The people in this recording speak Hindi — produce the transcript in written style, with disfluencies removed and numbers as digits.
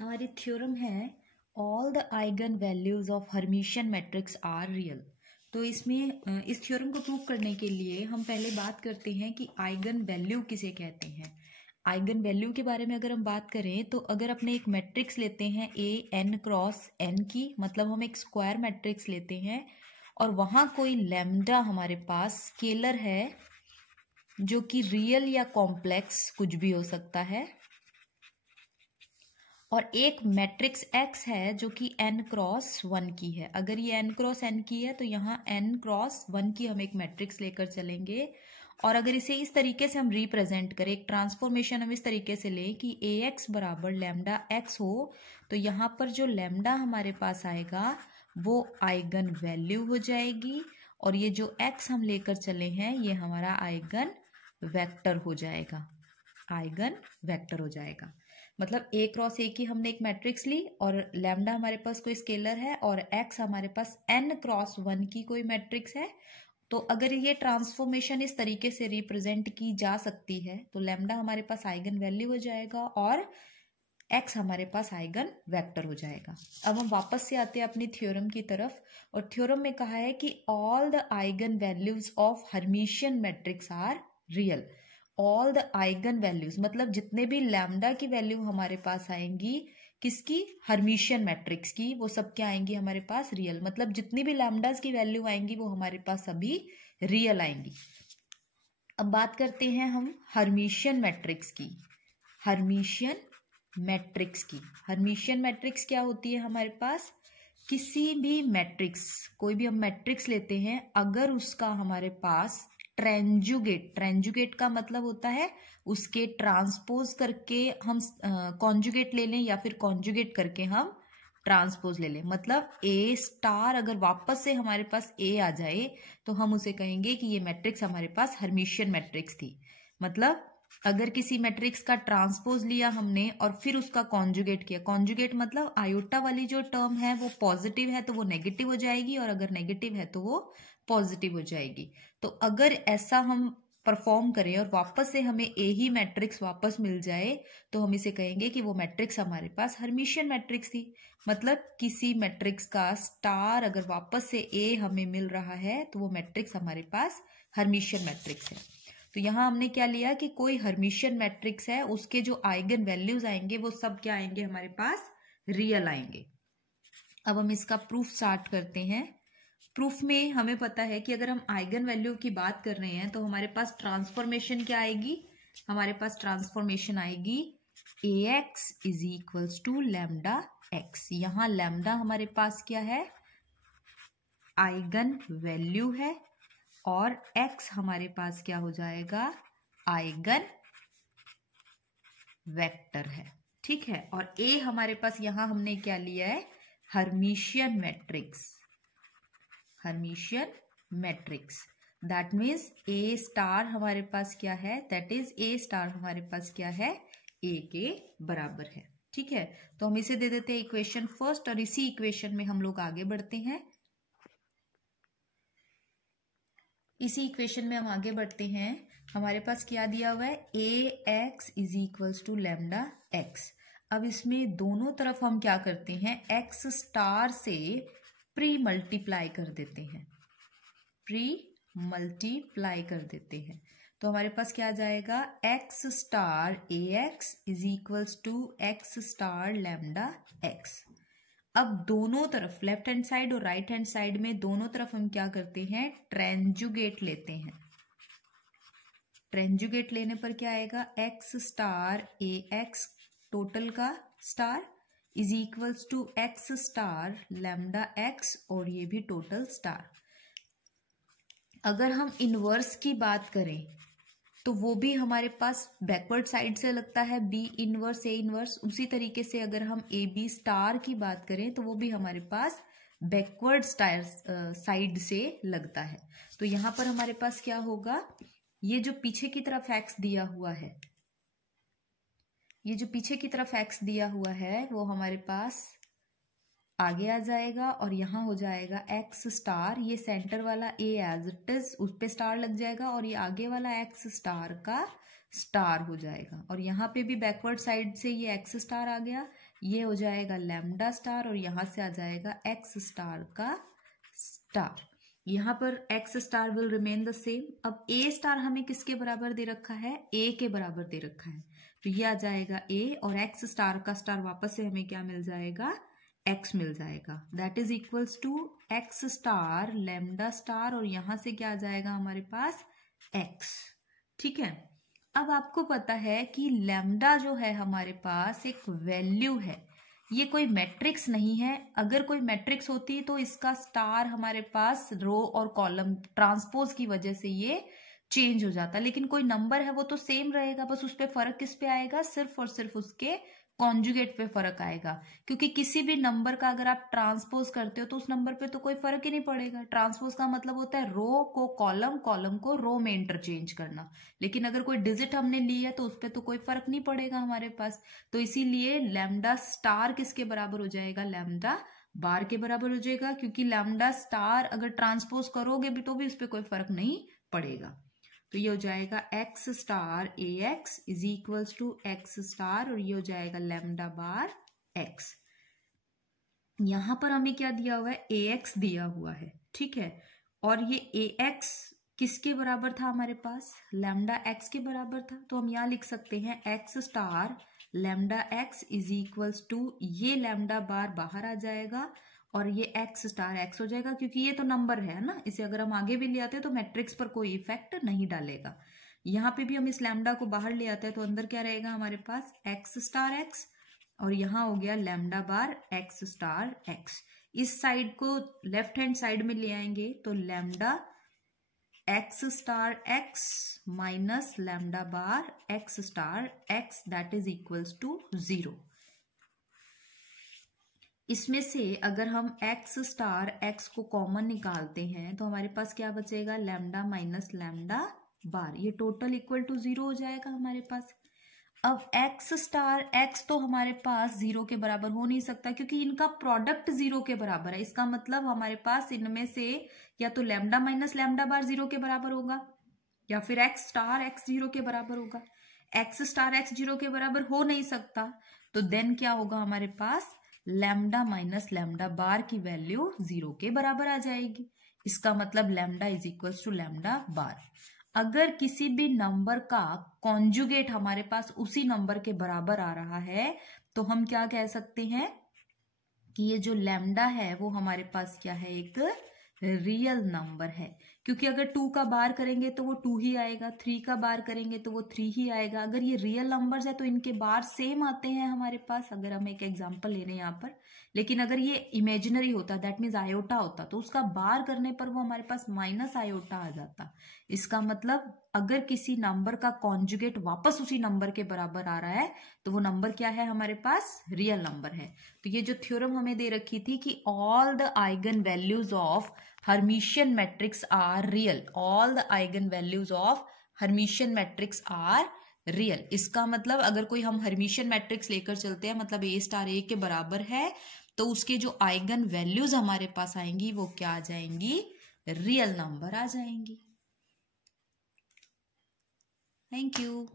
हमारी थ्योरम है all the eigen values of Hermitian matrix are real. तो इसमें इस थ्योरम को प्रूव करने के लिए हम पहले बात करते हैं कि आइगन वैल्यू किसे कहते हैं। आइगन वैल्यू के बारे में अगर हम बात करें तो अगर अपने एक मैट्रिक्स लेते हैं ए एन क्रॉस एन की, मतलब हम एक स्क्वायर मैट्रिक्स लेते हैं और वहाँ कोई लैम्डा हमारे पास स्केलर है जो कि रियल या कॉम्प्लेक्स कुछ भी हो सकता है, और एक मैट्रिक्स एक्स है जो कि एन क्रॉस वन की है। अगर ये एन क्रॉस एन की है तो यहाँ एन क्रॉस वन की हम एक मैट्रिक्स लेकर चलेंगे। और अगर इसे इस तरीके से हम रिप्रेजेंट करें, एक ट्रांसफॉर्मेशन हम इस तरीके से लें कि ए एक्स बराबर लैम्डा एक्स हो, तो यहाँ पर जो लैम्डा हमारे पास आएगा वो आइगन वैल्यू हो जाएगी, और ये जो एक्स हम लेकर चले हैं ये हमारा आइगन वेक्टर हो जाएगा। आइगन वेक्टर हो जाएगा मतलब ए क्रॉस ए की हमने एक मैट्रिक्स ली और लैम्डा हमारे पास कोई स्केलर है और एक्स हमारे पास एन क्रॉस वन की कोई मैट्रिक्स है। तो अगर ये ट्रांसफॉर्मेशन इस तरीके से रिप्रेजेंट की जा सकती है तो लैम्डा हमारे पास आइगन वैल्यू हो जाएगा और एक्स हमारे पास आइगन वेक्टर हो जाएगा। अब हम वापस से आते हैं अपनी थ्योरम की तरफ, और थ्योरम में कहा है कि all the eigen values of Hermitian matrix are real. All the eigen values मतलब जितने भी लैम्डा की वैल्यू हमारे पास आएंगी, किसकी, हर्मिशियन मैट्रिक्स की, वो सब क्या आएंगी हमारे पास, रियल। मतलब जितनी भी लैम्डास की वैल्यू आएंगी वो हमारे पास सभी रियल आएंगी। अब बात करते हैं हम हर्मिशियन मैट्रिक्स की। हर्मिशियन मैट्रिक्स की, हर्मिशियन मैट्रिक्स क्या होती है हमारे पास, किसी भी मैट्रिक्स, कोई भी हम मैट्रिक्स लेते हैं, अगर उसका हमारे पास ट्रेंजुगेट, ट्रेंजुगेट का मतलब होता है उसके ट्रांसपोज करके हम कॉन्जुगेट ले लें या फिर कॉन्जुगेट करके हम ट्रांसपोज ले लें। मतलब ए स्टार अगर वापस से हमारे पास ए आ जाए तो हम उसे कहेंगे कि ये मैट्रिक्स हमारे पास हर्मिशियन मैट्रिक्स थी। मतलब अगर किसी मैट्रिक्स का ट्रांसपोज लिया हमने और फिर उसका कॉन्जुगेट किया, कॉन्जुगेट मतलब आयोटा वाली जो टर्म है वो पॉजिटिव है तो वो नेगेटिव हो जाएगी, और अगर नेगेटिव है तो वो पॉजिटिव हो जाएगी। तो अगर ऐसा हम परफॉर्म करें और वापस से हमें ए ही मैट्रिक्स वापस मिल जाए तो हम इसे कहेंगे कि वो मैट्रिक्स हमारे पास हर्मिशियन मैट्रिक्स थी। मतलब किसी मैट्रिक्स का स्टार अगर वापस से ए हमें मिल रहा है तो वो मैट्रिक्स हमारे पास हर्मिशियन मैट्रिक्स है। तो यहाँ हमने क्या लिया कि कोई हर्मिशियन मैट्रिक्स है, उसके जो आइगन वैल्यूज आएंगे वो सब क्या आएंगे हमारे पास, रियल आएंगे। अब हम इसका प्रूफ स्टार्ट करते हैं। प्रूफ में हमें पता है कि अगर हम आइगन वैल्यू की बात कर रहे हैं तो हमारे पास ट्रांसफॉर्मेशन क्या आएगी, हमारे पास ट्रांसफॉर्मेशन आएगी A x is equals to lambda x. यहाँ लैम्डा हमारे पास क्या है, आइगन वैल्यू है, और x हमारे पास क्या हो जाएगा, आइगन वेक्टर है। ठीक है, और a हमारे पास यहां हमने क्या लिया है, Hermitian matrix. Hermitian matrix that means a star हमारे पास क्या है, दैट इज a स्टार हमारे पास क्या है, a के बराबर है। ठीक है, तो हम इसे दे देते हैं इक्वेशन फर्स्ट, और इसी इक्वेशन में हम लोग आगे बढ़ते हैं। इसी इक्वेशन में हम आगे बढ़ते हैं। हमारे पास क्या दिया हुआ है, A x is equals to lambda x. अब इसमें दोनों तरफ हम क्या करते हैं, एक्स स्टार से प्री मल्टीप्लाई कर देते हैं, प्री मल्टीप्लाई कर देते हैं। तो हमारे पास क्या आ जाएगा, x star A x is equals to x star lambda x. अब दोनों तरफ, लेफ्ट हैंड साइड और राइट हैंड साइड में दोनों तरफ हम क्या करते हैं, ट्रेंजुगेट लेते हैं। ट्रेंजुगेट लेने पर क्या आएगा, x star A x total का star is equals to x star lambda x, और ये भी टोटल स्टार। अगर हम इनवर्स की बात करें तो वो भी हमारे पास बैकवर्ड साइड से लगता है, बी इनवर्स ए इनवर्स। उसी तरीके से अगर हम ए बी स्टार की बात करें तो वो भी हमारे पास बैकवर्ड साइड से लगता है। तो यहाँ पर हमारे पास क्या होगा, ये जो पीछे की तरफ एक्स दिया हुआ है, ये जो पीछे की तरफ एक्स दिया हुआ है वो हमारे पास आगे आ जाएगा, और यहाँ हो जाएगा एक्स स्टार, ये सेंटर वाला ए एज इट इज उस पे स्टार लग जाएगा, और ये आगे वाला एक्स स्टार का स्टार हो जाएगा। और यहाँ पे भी बैकवर्ड साइड से ये एक्स स्टार आ गया, ये हो जाएगा लैम्डा स्टार और यहाँ से आ जाएगा एक्स स्टार का स्टार। यहाँ पर x star will remain the same. अब ए स्टार हमें किसके बराबर दे रखा है, ए के बराबर दे रखा है, तो ये आ जाएगा ए और एक्स स्टार का स्टार वापस से हमें क्या मिल जाएगा, एक्स मिल जाएगा। That is equals to x star lambda star और यहां से क्या आ जाएगा हमारे पास एक्स। ठीक है, अब आपको पता है कि लैम्डा जो है हमारे पास एक वैल्यू है, ये कोई मैट्रिक्स नहीं है। अगर कोई मैट्रिक्स होती तो इसका स्टार हमारे पास रो और कॉलम ट्रांसपोज की वजह से ये चेंज हो जाता, लेकिन कोई नंबर है वो तो सेम रहेगा, बस उस पर फर्क किस पे आएगा, सिर्फ और सिर्फ उसके कॉन्जुगेट पे फर्क आएगा। क्योंकि किसी भी नंबर का अगर आप ट्रांसपोज करते हो तो उस नंबर पे तो कोई फर्क ही नहीं पड़ेगा। ट्रांसपोज का मतलब होता है रो को कॉलम, कॉलम को रो में इंटरचेंज करना, लेकिन अगर कोई डिजिट हमने ली है तो उस पर तो कोई फर्क नहीं पड़ेगा हमारे पास। तो इसीलिए लैम्डा स्टार किसके बराबर हो जाएगा, लैम्डा बार के बराबर हो जाएगा, क्योंकि लैम्डा स्टार अगर ट्रांसपोज करोगे भी तो भी उस पर कोई फर्क नहीं पड़ेगा। तो ये हो जाएगा x star A x is equals to x star और ये हो जाएगा लैम्डा बार एक्स। यहां पर हमें क्या दिया हुआ है, ए एक्स दिया हुआ है। ठीक है, और ये ए एक्स किसके बराबर था हमारे पास, लैम्डा एक्स के बराबर था। तो हम यहां लिख सकते हैं x star lambda x is equals to, ये लैम्डा बार बाहर आ जाएगा और ये एक्स स्टार एक्स हो जाएगा, क्योंकि ये तो नंबर है ना, इसे अगर हम आगे भी ले आते हैं तो मैट्रिक्स पर कोई इफेक्ट नहीं डालेगा। यहाँ पे भी हम इस लैम्डा को बाहर ले आते हैं तो अंदर क्या रहेगा हमारे पास, एक्स स्टार एक्स और यहाँ हो गया lambda bar x star x. इस साइड को लेफ्ट हैंड साइड में ले आएंगे तो lambda x star x minus lambda bar x star x that is equals to 0। इसमें से अगर हम x स्टार x को कॉमन निकालते हैं तो हमारे पास क्या बचेगा, लैम्डा माइनस लैम्डा बार, ये टोटल इक्वल टू 0 हो जाएगा हमारे पास। अब x स्टार x तो हमारे पास 0 के बराबर हो नहीं सकता, क्योंकि इनका प्रोडक्ट 0 के बराबर है। इसका मतलब हमारे पास इनमें से या तो लैम्डा माइनस लैम्डा बार 0 के बराबर होगा या फिर x स्टार x 0 के बराबर होगा। x स्टार x 0 के बराबर हो नहीं सकता, तो देन क्या होगा हमारे पास, लैम्डा माइनस लैम्डा बार की वैल्यू 0 के बराबर आ जाएगी। इसका मतलब lambda is equals to lambda bar. अगर किसी भी नंबर का कॉन्जुगेट हमारे पास उसी नंबर के बराबर आ रहा है तो हम क्या कह सकते हैं कि ये जो लैम्डा है वो हमारे पास क्या है, एक रियल नंबर है। क्योंकि अगर 2 का बार करेंगे तो वो 2 ही आएगा, 3 का बार करेंगे तो वो 3 ही आएगा। अगर ये रियल नंबर्स है तो इनके बार सेम आते हैं हमारे पास, अगर हम एक एग्जांपल ले रहे हैं यहाँ पर। लेकिन अगर ये इमेजिनरी होता, दैट मीन्स आयोटा होता, तो उसका बार करने पर वो हमारे पास माइनस आयोटा आ जाता। इसका मतलब अगर किसी नंबर का कॉन्जुगेट वापस उसी नंबर के बराबर आ रहा है तो वो नंबर क्या है हमारे पास, रियल नंबर है। तो ये जो थ्योरम हमें दे रखी थी कि all the eigen values of Hermitian matrix are real, all the eigen values of Hermitian matrix are real. इसका मतलब अगर कोई हम हर्मिशियन मैट्रिक्स लेकर चलते हैं, मतलब ए स्टार ए के बराबर है, तो उसके जो आइगन वैल्यूज हमारे पास आएंगी वो क्या आ जाएंगी, रियल नंबर आ जाएंगी। Thank you.